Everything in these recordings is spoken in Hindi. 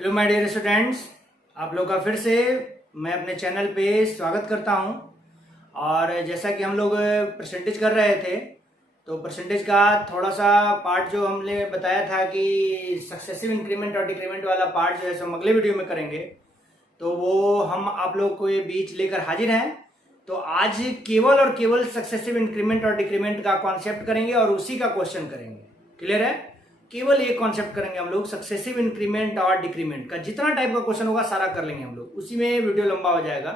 हेलो माय डियर स्टूडेंट्स, आप लोग का फिर से मैं अपने चैनल पे स्वागत करता हूं। और जैसा कि हम लोग परसेंटेज कर रहे थे, तो परसेंटेज का थोड़ा सा पार्ट जो हमने बताया था कि सक्सेसिव इंक्रीमेंट और डिक्रीमेंट वाला पार्ट जो है सो हम अगले वीडियो में करेंगे, तो वो हम आप लोग को ये बीच लेकर हाजिर हैं। तो आज केवल और केवल सक्सेसिव इंक्रीमेंट और डिक्रीमेंट का कॉन्सेप्ट करेंगे और उसी का क्वेश्चन करेंगे। क्लियर है? केवल एक कॉन्सेप्ट करेंगे हम लोग, सक्सेसिव इंक्रीमेंट और डिक्रीमेंट का जितना टाइप का क्वेश्चन होगा सारा कर लेंगे हम लोग, उसी में वीडियो लंबा हो जाएगा।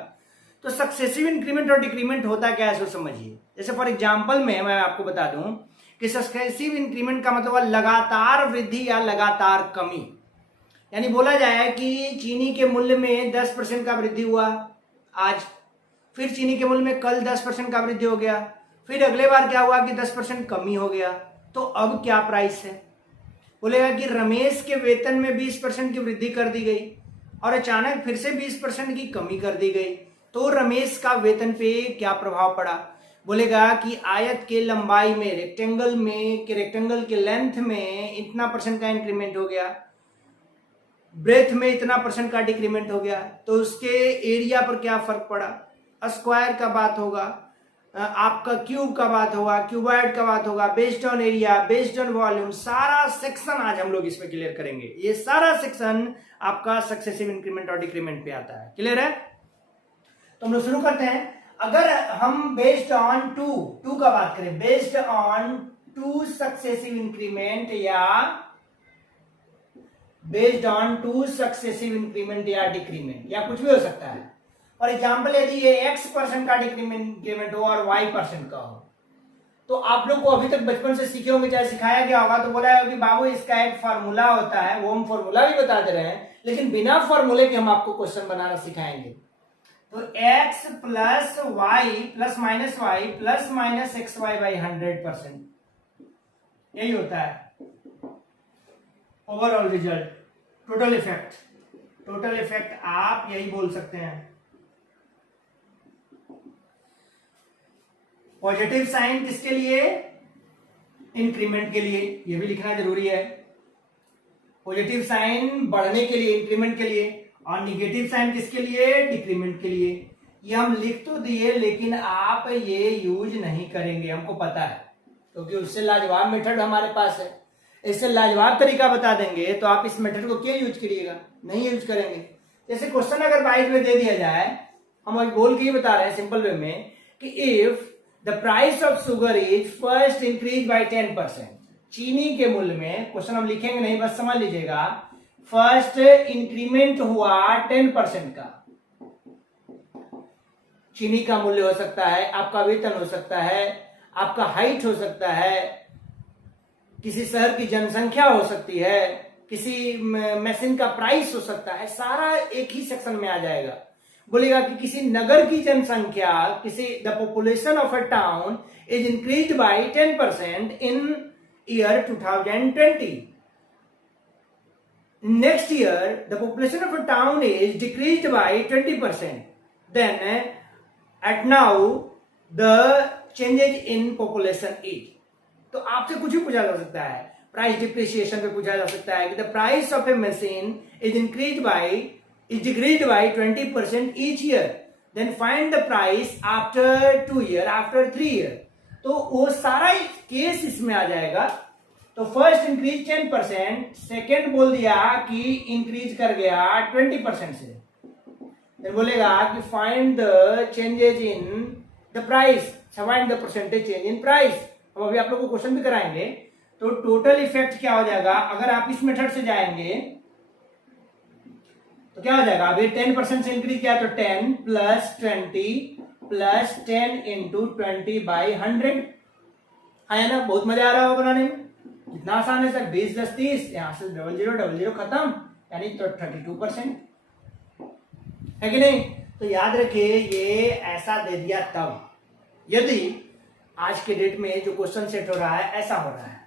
तो सक्सेसिव इंक्रीमेंट और डिक्रीमेंट होता क्या है सो समझिए। जैसे फॉर एग्जांपल में मैं आपको बता दूं कि सक्सेसिव इंक्रीमेंट का मतलब लगातार वृद्धि या लगातार कमी। यानी बोला जाए कि चीनी के मूल्य में 10% का वृद्धि हुआ आज, फिर चीनी के मूल्य में कल 10% का वृद्धि हो गया, फिर अगले बार क्या हुआ कि 10% कमी हो गया। तो अब क्या प्राइस है? बोलेगा कि रमेश के वेतन में 20% की वृद्धि कर दी गई और अचानक फिर से 20% की कमी कर दी गई, तो रमेश का वेतन पे क्या प्रभाव पड़ा? बोलेगा कि आयत के लंबाई में, रेक्टेंगल के लेंथ में इतना परसेंट का इंक्रीमेंट हो गया, ब्रेथ में इतना परसेंट का डिक्रीमेंट हो गया, तो उसके एरिया पर क्या फर्क पड़ा? स्क्वायर का बात होगा, आपका क्यूब का बात होगा, क्यूबॉइड का बात होगा, based on area, based on volume, सारा सेक्शन आज हम लोग इसमें क्लियर करेंगे। ये सारा सेक्शन आपका सक्सेसिव इंक्रीमेंट और डिक्रीमेंट पे आता है। क्लियर है? तो हम लोग शुरू करते हैं। अगर हम बेस्ड ऑन टू का बात करें, based on two successive increment या based on two successive increment या डिक्रीमेंट या कुछ भी हो सकता है। फॉर एग्जाम्पल यदि ये x% का डिक्रीमेंट हो और y% का हो, तो आप लोग को अभी तक बचपन से सीखे होंगे, चाहे सिखाया गया होगा, तो बोला है कि बाबू इसका एक फार्मूला होता है, वो हम फार्मूला भी बता दे रहे हैं, लेकिन बिना फार्मूले के हम आपको क्वेश्चन बनाना सिखाएंगे। तो x plus y plus minus y plus minus x y by 100%, यही होता है overall result, total effect. Total effect आप यही बोल सकते हैं। पॉजिटिव साइन किसके लिए? इंक्रीमेंट के लिए, यह भी लिखना जरूरी है। पॉजिटिव साइन बढ़ने के लिए, इंक्रीमेंट के लिए, और निगेटिव साइन किसके लिए? डिक्रीमेंट के लिए। ये हम लिख तो दिए, लेकिन आप ये यूज नहीं करेंगे, हमको पता है, क्योंकि उससे लाजवाब मेथड हमारे पास है। इससे लाजवाब तरीका बता देंगे तो आप इस मेथड को क्यों यूज करिएगा? नहीं यूज करेंगे। जैसे क्वेश्चन अगर बाइट में दे दिया जाए, हम अभी बोल के ही बता रहे हैं सिंपल वे में कि if the price of sugar is first increase by 10%, चीनी के मूल्य में, क्वेश्चन हम लिखेंगे नहीं, बस समझ लीजिएगा, फर्स्ट इंक्रीमेंट हुआ 10% का। चीनी का मूल्य हो सकता है, आपका वेतन हो सकता है, आपका हाइट हो सकता है, किसी शहर की जनसंख्या हो सकती है, किसी मशीन का प्राइस हो सकता है, सारा एक ही सेक्शन में आ जाएगा। बोलेगा कि किसी नगर की जनसंख्या, किसी the population of a town is increase by 10% in year 2020। Next year the population of a town is decreased by 20%, then at now the changes in population is. तो आपसे कुछ भी पूछा जा सकता है, प्राइस डिप्रिसिएशन पे पूछा जा सकता है कि the price of A machine is decreased by 20% each year, then find the price after 2 year, after 3 year। तो वो सारा केस इसमें आ जाएगा। तो फर्स्ट इंक्रीज 10%, सेकेंड बोल दिया कि इंक्रीज कर गया 20% से, then बोलेगा कि find the changes in the price, find the percentage change in price. अब अभी आप लोग को क्वेश्चन भी कराएंगे। तो टोटल इफेक्ट क्या हो जाएगा? अगर आप इस मेथड से जाएंगे तो क्या हो जाएगा? अभी 10% से इंक्रीज किया तो 10 प्लस 20 प्लस 10 इंटू 20 बाई 100 है ना। बहुत मजा आ रहा होगा बनाने में, कितना आसान है सर। 20 10 30, यहां से 00 खत्म, यानी तो 32% है कि नहीं? तो याद रखिए, ये ऐसा दे दिया तब, यदि आज के डेट में जो क्वेश्चन सेट हो रहा है ऐसा हो रहा है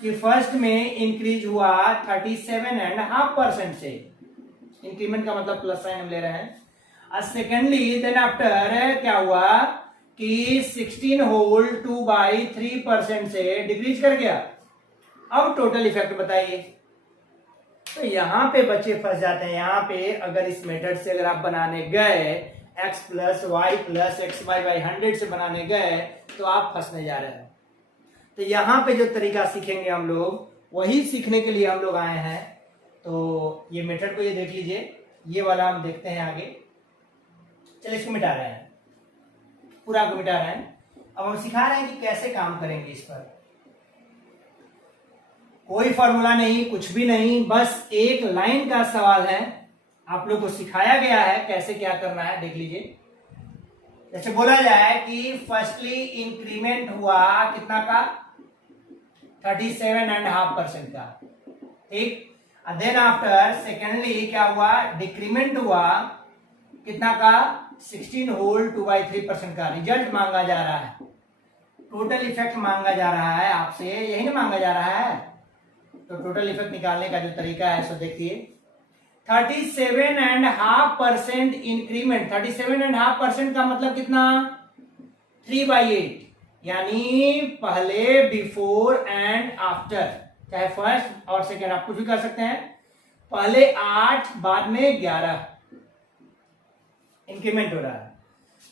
कि फर्स्ट में इंक्रीज हुआ 37.5% से, इंक्रीमेंट का मतलब प्लस साइन हम ले रहे हैं। सेकेंडली देन आफ्टर क्या हुआ कि 16 होल 2/3% से डिक्रीज कर गया। अब टोटल इफेक्ट बताइए। तो यहाँ पे बच्चे फंस जाते हैं। यहाँ पे अगर इस मेथड से अगर आप बनाने गए x plus y plus x y by 100 से बनाने गए तो आप फंसने जा रहे हैं। तो यहाँ पे जो तरीका सीखेंगे हम लोग वही सीखने के लिए हम लोग आए हैं। तो ये मेथड को ये देख लीजिए, ये वाला हम देखते हैं आगे। चलिए इसको मिटा रहे हैं, पूरा को मिटा रहे हैं। अब हम सिखा रहे हैं कि कैसे काम करेंगे इस पर। कोई फॉर्मूला नहीं, कुछ भी नहीं, बस एक लाइन का सवाल है। आप लोग को सिखाया गया है कैसे क्या करना है, देख लीजिए। जैसे बोला जाए कि फर्स्टली इंक्रीमेंट हुआ कितना का, 37.5% का, ठीक। देन आफ्टर सेकेंडली क्या हुआ, डिक्रीमेंट हुआ कितना का, 16 होल 2/3% का। रिजल्ट मांगा जा रहा है, टोटल इफेक्ट मांगा जा रहा है आपसे, यही ना मांगा जा रहा है। तो टोटल इफेक्ट निकालने का जो तरीका है सो देखिए। 37.5% इंक्रीमेंट, 37.5% का मतलब कितना, 3/8, यानी पहले, बिफोर एंड आफ्टर, चाहे फर्स्ट और सेकेंड आप कुछ भी कर सकते हैं। पहले 8 बाद में 11 इंक्रीमेंट हो रहा है।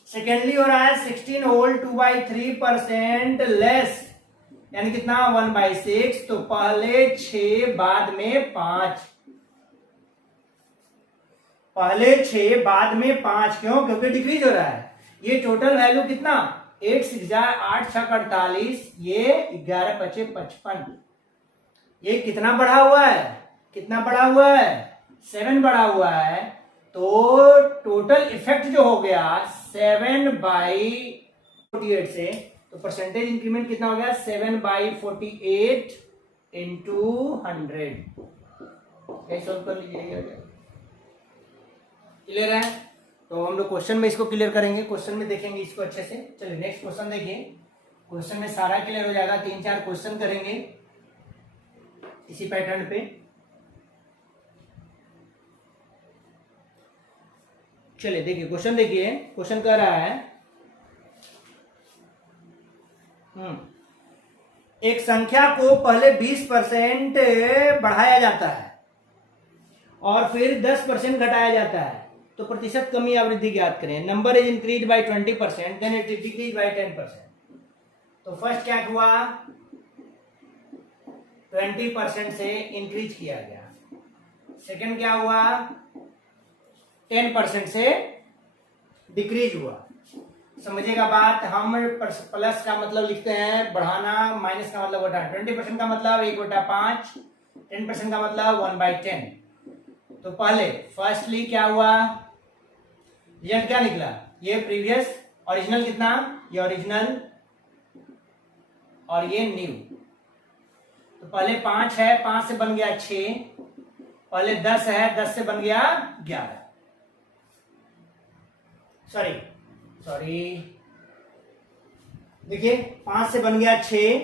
सेकेंडली हो रहा है 16 होल 2/3% लेस, यानी कितना, 1/6। तो पहले 6 बाद में 5, पहले 6 बाद में 5, क्यों, क्योंकि डिक्रीज हो रहा है। ये टोटल वैल्यू कितना, 8 6 8 6 48, ये 11 5 55। ये कितना बढ़ा हुआ है, कितना बढ़ा हुआ है, 7 बढ़ा हुआ है। तो टोटल इफेक्ट जो हो गया 7/48 से, तो परसेंटेज इंक्रीमेंट कितना हो गया, 7/48 इंटू 100। सॉल्व कर लीजिए, क्लियर है। तो हम लोग क्वेश्चन में इसको क्लियर करेंगे, क्वेश्चन में देखेंगे इसको अच्छे से। चलिए नेक्स्ट क्वेश्चन देखिए। क्वेश्चन में सारा क्लियर हो जाएगा, 3-4 क्वेश्चन करेंगे इसी पैटर्न पे। चलिए देखिए क्वेश्चन, देखिए क्वेश्चन कह रहा है एक संख्या को पहले 20% बढ़ाया जाता है और फिर 10% घटाया जाता है, तो प्रतिशत कमी या वृद्धि ज्ञात करें। Number is increase by 20%, then it is decrease by 10%। तो फर्स्ट क्या हुआ, 20% से इंक्रीज किया गया। सेकंड क्या हुआ, 10% से डिक्रीज हुआ। समझिएगा बात, हम प्लस का मतलब लिखते हैं बढ़ाना, माइनस का मतलब घटाना। 20% का मतलब 1/5, 10% का मतलब 1/10। तो पहले फर्स्टली क्या हुआ, रिजल्ट क्या निकला, ये प्रीवियस, ओरिजिनल कितना, ये ओरिजिनल और ये न्यू। तो पहले 5 है, 5 से बन गया 6, पहले 10 है, 10 से बन गया 11, सॉरी देखिए 5 से बन गया 6,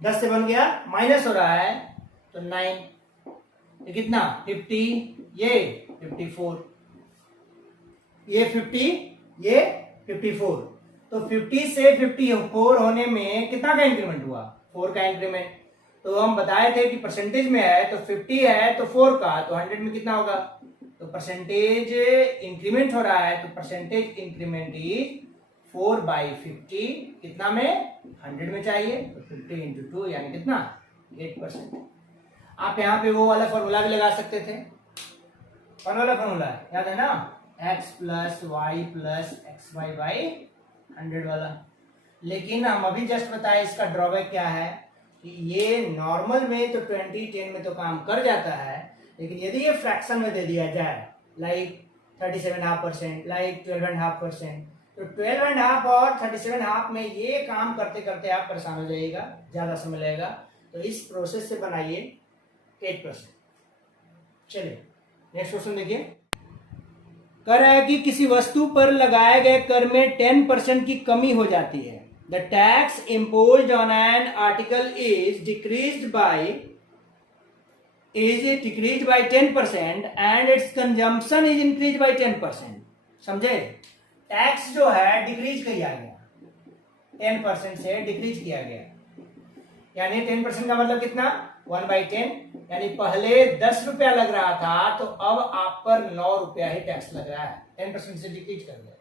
10 से बन गया, माइनस हो रहा है तो 9, ये कितना 50, ये 54, ये 50, ये 54। तो 50 से 54 होने में कितना का इंक्रीमेंट हुआ, 4 का इंक्रीमेंट। तो हम बताए थे कि परसेंटेज में है तो 50 है तो 4 का, तो 100 में कितना होगा। तो परसेंटेज इंक्रीमेंट हो रहा है, तो परसेंटेज इंक्रीमेंट इज 4/50, कितना में, 100 में चाहिए। तो 50 इंटू 2 यानी कितना, 8%। आप यहाँ पे वो वाला फॉर्मूला भी लगा सकते थे, कौन वाला फॉर्मूला याद है ना, x plus y plus x y by 100 वाला। लेकिन हम अभी जस्ट बताए इसका ड्रॉबैक क्या है कि ये नॉर्मल में तो 20-10 में तो काम कर जाता है, लेकिन यदि ये फ्रैक्शन में दे दिया जाए लाइक 37.5%, लाइक 12.5%, तो 12.5 और 37.5 में ये काम करते करते आप परेशान हो जाइएगा, ज्यादा समय लगेगा। तो इस प्रोसेस से बनाइए 8%। चलिए नेक्स्ट क्वेश्चन देखिए। कह रहा है कि किसी वस्तु पर लगाए गए कर में 10% की कमी हो जाती है। The tax imposed on an article is decreased bye 10% and it's consumption is increase by 10%। समझे, टैक्स जो है डिक्रीज किया गया, 10% से डिक्रीज किया गया, यानी 10% का मतलब कितना, 1/10, यानी पहले 10 रुपया लग रहा था तो अब आप पर 9 रुपया ही टैक्स लग रहा है, 10% से डिक्रीज कर दिया।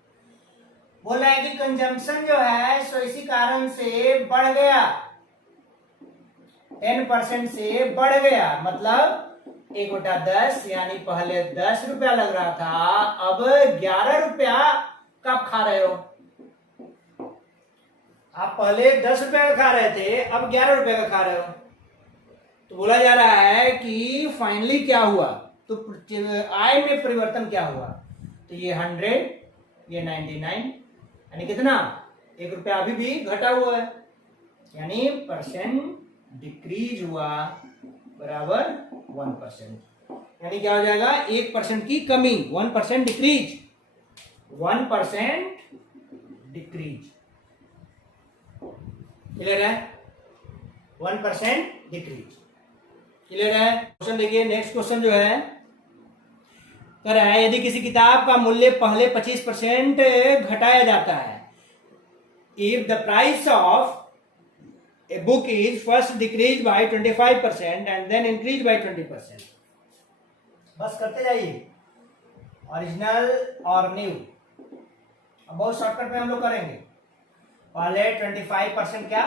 बोल रहा है कि कंजम्पशन जो है सो इसी कारण से बढ़ गया, 10% से बढ़ गया, मतलब 1/10, यानी पहले 10 रुपया लग रहा था, अब 11 रुपया कब खा रहे हो? आप पहले 10 रुपया का खा रहे थे, अब 11 रुपया का खा रहे हो। तो बोला जा रहा है कि फाइनली क्या हुआ, तो आय में परिवर्तन क्या हुआ? तो ये 100, ये 99, यानी कितना? 1 रुपया अभी भी घटा हुआ है, यानी परसेंट डिक्रीज हुआ बराबर 1%। यानी क्या हो जाएगा? 1% की कमी, 1% डिक्रीज, 1% डिक्रीज। क्लियर है? 1% डिक्रीज। क्लियर है? क्वेश्चन देखिए, नेक्स्ट क्वेश्चन जो है कह रहा है यदि किसी किताब का मूल्य पहले 25% घटाया जाता है, if the price of a book is first decreased by 25% and then increased by 20%। बस करते जाइए, ओरिजिनल और न्यू। अब बहुत शॉर्टकट में हम लोग करेंगे। पहले 25% क्या,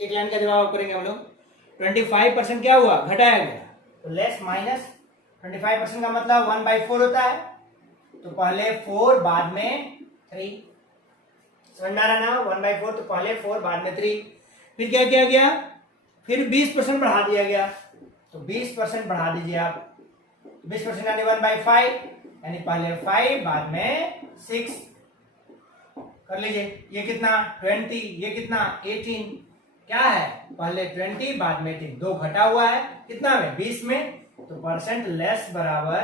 एक लाइन का जवाब करेंगे हम लोग। 25% क्या हुआ? घटाया गया, तो लेस माइनस 25% का मतलब 1/4 होता है, तो पहले 4 बाद में 3। समझ में आ रहा ना? 1/4 तो पहले 4 बाद में 3। फिर क्या किया गया? फिर 20% बढ़ा दिया गया, तो 20% बढ़ा दीजिए आप, 20% यानी 1/5, यानी पहले 5 बाद में 6 कर लीजिए। ये कितना? 20, ये कितना? 18। क्या है? पहले 20 बाद में 18, 2 घटा हुआ है कितना में? 20 में, तो परसेंट लेस बराबर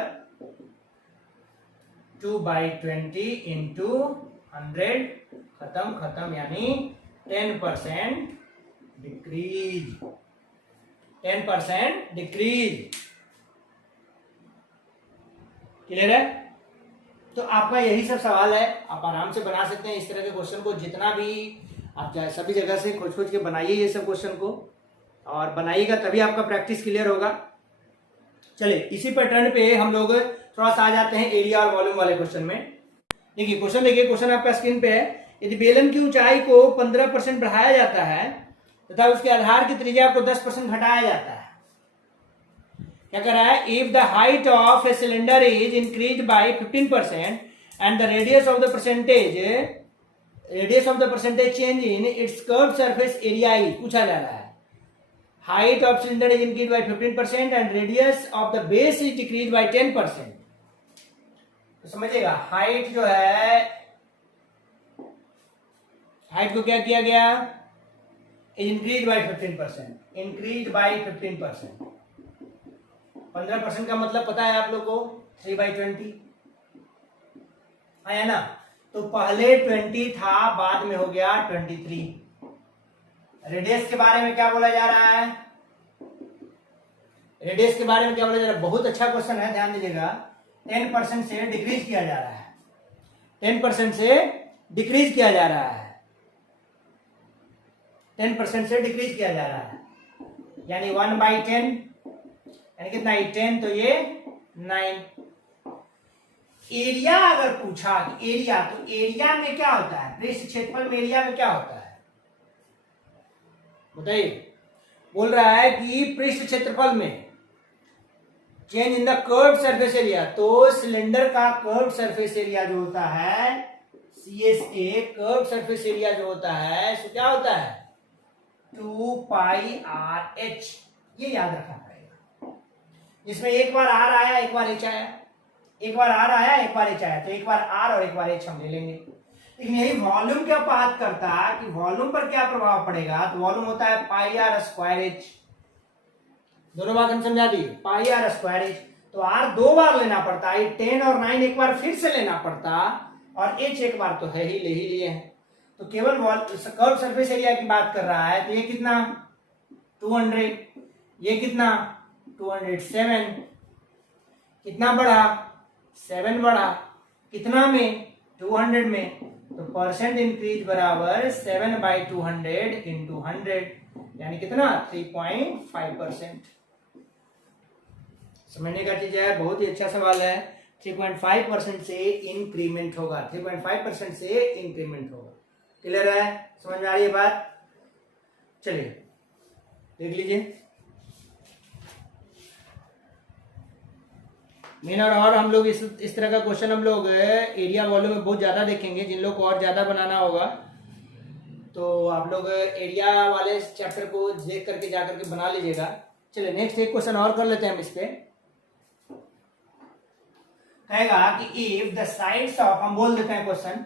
2/20 इंटू 100, खत्म, यानी 10% डिक्रीज, 10% डिक्रीज। क्लियर है? तो आपका यही सब सवाल है, आप आराम से बना सकते हैं इस तरह के क्वेश्चन को। जितना भी आप चाहे सभी जगह से खोज के बनाइए ये सब क्वेश्चन को, और बनाइएगा तभी आपका प्रैक्टिस क्लियर होगा। चलिए इसी पैटर्न पे हम लोग थोड़ा सा आ जाते हैं एरिया और वॉल्यूम वाले क्वेश्चन में। देखिए क्वेश्चन आपका स्क्रीन पे है। यदि बेलन की ऊंचाई को 15% बढ़ाया जाता है तथा उसके आधार की त्रिज्या को 10% घटाया जाता है, क्या कर रहा है? If the height of a cylinder is increase bye 15% and the radius of the percentage change in its curve surface area is, पूछा जा रहा है। Height of cylinder is increase bye 15% and radius of the base is decrease by 10%। तो समझिएगा, हाइट जो है, हाइट को क्या किया गया? Increase by 15%, increase by 15%। 15% का मतलब पता है आप लोग को? 3/20 आया ना? तो पहले 20 था, बाद में हो गया 23। रेडियस के बारे में क्या बोला जा रहा है? रेडियस के बारे में क्या बोला जा रहा है? बहुत अच्छा क्वेश्चन है, ध्यान दीजिएगा। 10% से डिक्रीज किया जा रहा है, 10% से डिक्रीज किया जा रहा है, 10% से डिक्रीज किया जा रहा है, यानी 1/10, यानी कितना? 10, तो ये 9। एरिया अगर पूछा कि एरिया, तो एरिया में क्या होता है? पृष्ठ क्षेत्रफल में एरिया में क्या होता है बताइए? बोल रहा है कि पृष्ठ क्षेत्रफल में change in the curved surface area, तो सिलेंडर का कर्व्ड सरफेस एरिया जो होता है, CSA कर्व्ड सरफेस एरिया जो होता है, सो क्या होता है? 2πRH। ये याद रखना पड़ेगा। इसमें एक बार R आया, एक बार H आया, एक बार R आया, एक बार H आया, तो एक बार R और एक बार H हम ले लेंगे। लेकिन यही वॉल्यूम क्या बात करता है कि वॉल्यूम पर क्या प्रभाव पड़ेगा? तो वॉल्यूम होता है πr²H। दोनों बात हम समझा दी, πr²H। तो R 2 बार लेना पड़ता है, 10 और 9 एक बार फिर से लेना पड़ता, और H एक बार तो है ही, ले ही लिए हैं। तो केवल कर्व सरफेस एरिया की बात कर रहा है, तो ये कितना? 200। ये कितना? 207। कितना बढ़ा? 7 बढ़ा। कितना में? 200 में। तो परसेंट इंक्रीज बराबर 7/200 इंटू 100, यानी कितना? 3.5%। समझने का चीज है, बहुत ही अच्छा सवाल है। 3.5% से इंक्रीमेंट होगा, 3.5% से इंक्रीमेंट होगा। क्लियर है, समझ में आ रही है बात? चलिए देख लीजिए। मेन और हम लोग इस तरह का क्वेश्चन हम लोग एरिया वॉल्यूम में बहुत ज्यादा देखेंगे। जिन लोग को और ज्यादा बनाना होगा तो आप लोग एरिया वाले चैप्टर को देख करके जाकर के बना लीजिएगा। चलिए नेक्स्ट एक क्वेश्चन और कर लेते हैं हम इस पे। कहेगा कि इफ द साइड्स ऑफ, हम बोल देते हैं क्वेश्चन,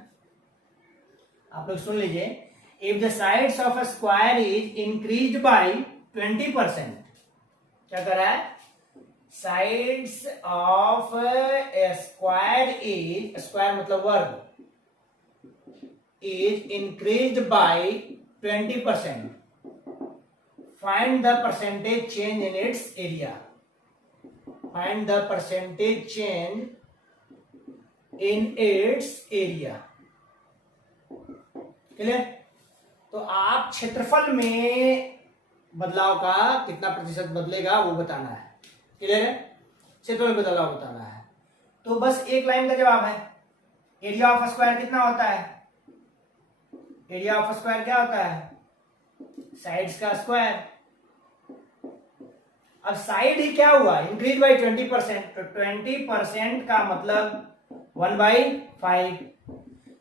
आप लोग सुन लीजिए। If the sides of a square is increased by 20%, क्या कर रहा है? Sides of A square is, square मतलब वर्ग, is increased by 20%. Find the percentage change in its area. Find the percentage change in its area. Clear? तो आप क्षेत्रफल में बदलाव का कितना प्रतिशत बदलेगा वो बताना है। क्लियर है? क्षेत्रफल में बदलाव बताना है। तो बस एक लाइन का जवाब है। एरिया ऑफ स्क्वायर कितना होता है? एरिया ऑफ स्क्वायर क्या होता है? साइड्स का स्क्वायर। अब साइड ही क्या हुआ? इंक्रीज बाई 20%, तो 20% का मतलब 1/5,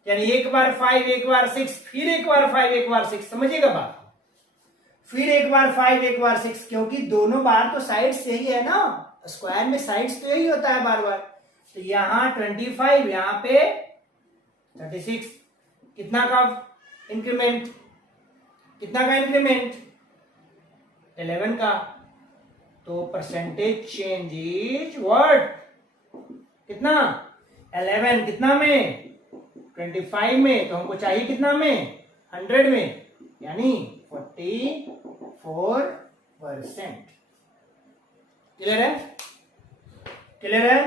यानी एक बार 5 एक बार 6, फिर एक बार 5 एक बार 6। समझिएगा बात? फिर एक बार 5 एक बार 6, क्योंकि दोनों बार तो साइड से ही है ना, स्क्वायर में साइड्स तो यही होता है बार बार। तो यहां 25, यहां पे 36। कितना का इंक्रीमेंट? कितना का इंक्रीमेंट? 11 का। तो परसेंटेज चेंज इज व्हाट? कितना? 11। कितना में? 25 में। तो हमको चाहिए कितना में? 100 में, यानी 44%। क्लियर है? क्लियर है?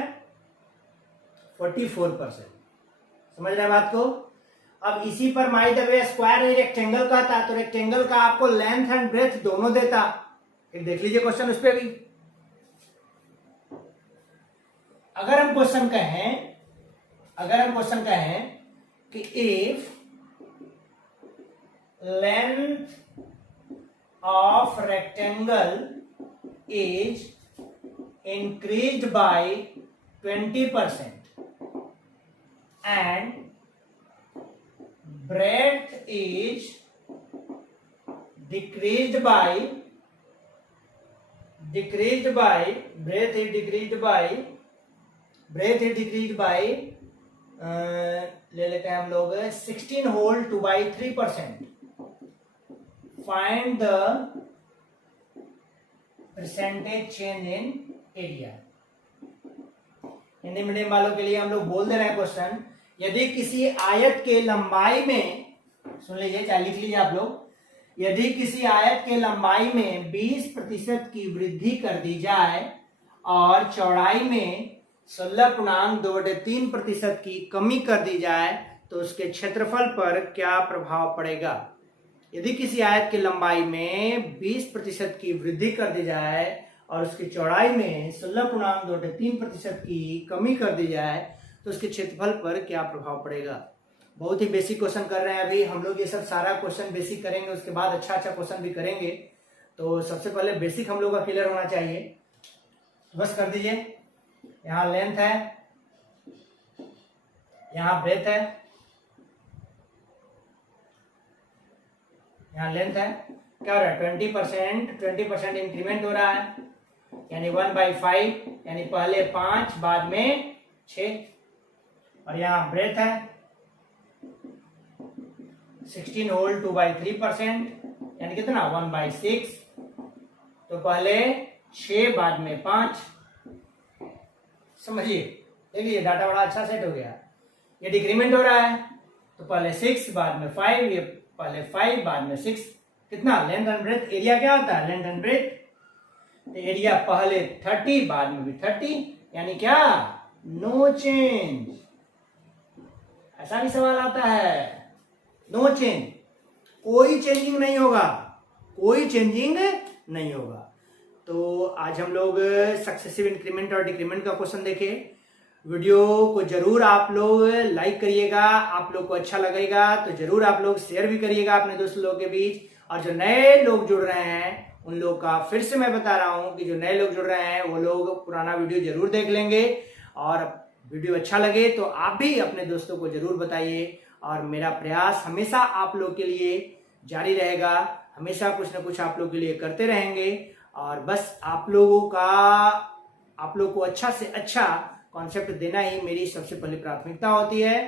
44%। समझ रहे हैं बात को? अब इसी पर my the way square rectangle का था, तो रेक्टेंगल का आपको लेंथ एंड ब्रेथ दोनों देता। एक देख लीजिए क्वेश्चन उस पे भी। अगर हम क्वेश्चन कहें कि if length of rectangle is increased by 20% and breadth is decreased by ले लेते हैं हम लोग 16 whole 2/3%। Find the percentage change in area. Hindi medium वालों के लिए हम लोग बोल दे रहे हैं क्वेश्चन। यदि किसी आयत के लंबाई में, सुन लीजिए चाहे लिख लीजिए आप लोग, यदि किसी आयत के लंबाई में 20% की वृद्धि कर दी जाए और चौड़ाई में 16.2/3% की कमी कर दी जाए तो उसके क्षेत्रफल पर क्या प्रभाव पड़ेगा? यदि किसी आयत की लंबाई में 20% की वृद्धि कर दी जाए और उसकी चौड़ाई में 16.2/3% की कमी कर दी जाए तो उसके क्षेत्रफल पर क्या प्रभाव पड़ेगा? बहुत ही बेसिक क्वेश्चन कर रहे हैं अभी हम लोग। ये सब सारा क्वेश्चन बेसिक करेंगे, उसके बाद अच्छा क्वेश्चन भी करेंगे। तो सबसे पहले बेसिक हम लोग का क्लियर होना चाहिए। बस कर दीजिए। यहाँ लेंथ है, यहाँ ब्रेथ है, यहाँ लेंथ है। क्या हो रहा है? 20% इंक्रीमेंट हो रहा है, यानी 1/5, यानी पहले 5 बाद में 6। और यहाँ ब्रेथ है 16 होल 2/3%, यानी कितना? 1/6। तो पहले 6 बाद में 5। समझिए, देखिए डाटा बड़ा अच्छा सेट हो गया। ये डिक्रीमेंट हो रहा है, तो पहले 6 बाद में 5, ये पहले 5 बाद में 6। कितना? Length and breath. एरिया क्या होता है? Length and breadth. तो एरिया पहले 30 बाद में भी 30, यानी क्या? No change. ऐसा भी सवाल आता है, नो चेंज, कोई चेंजिंग नहीं होगा, कोई चेंजिंग नहीं होगा। तो आज हम लोग सक्सेसिव इंक्रीमेंट और डिक्रीमेंट का क्वेश्चन देखें। वीडियो को जरूर आप लोग लाइक करिएगा, आप लोग को अच्छा लगेगा तो जरूर आप लोग शेयर भी करिएगा अपने दोस्त लोगों के बीच। और जो नए लोग जुड़ रहे हैं उन लोग का फिर से मैं बता रहा हूं कि जो नए लोग जुड़ रहे हैं वो लोग पुराना वीडियो जरूर देख लेंगे, और वीडियो अच्छा लगे तो आप भी अपने दोस्तों को जरूर बताइए। और मेरा प्रयास हमेशा आप लोग के लिए जारी रहेगा, हमेशा कुछ ना कुछ आप लोग के लिए करते रहेंगे। और बस आप लोग को अच्छा से अच्छा कॉन्सेप्ट देना ही मेरी सबसे पहली प्राथमिकता होती है।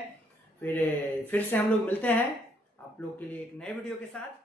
फिर से हम लोग मिलते हैं आप लोग के लिए एक नए वीडियो के साथ।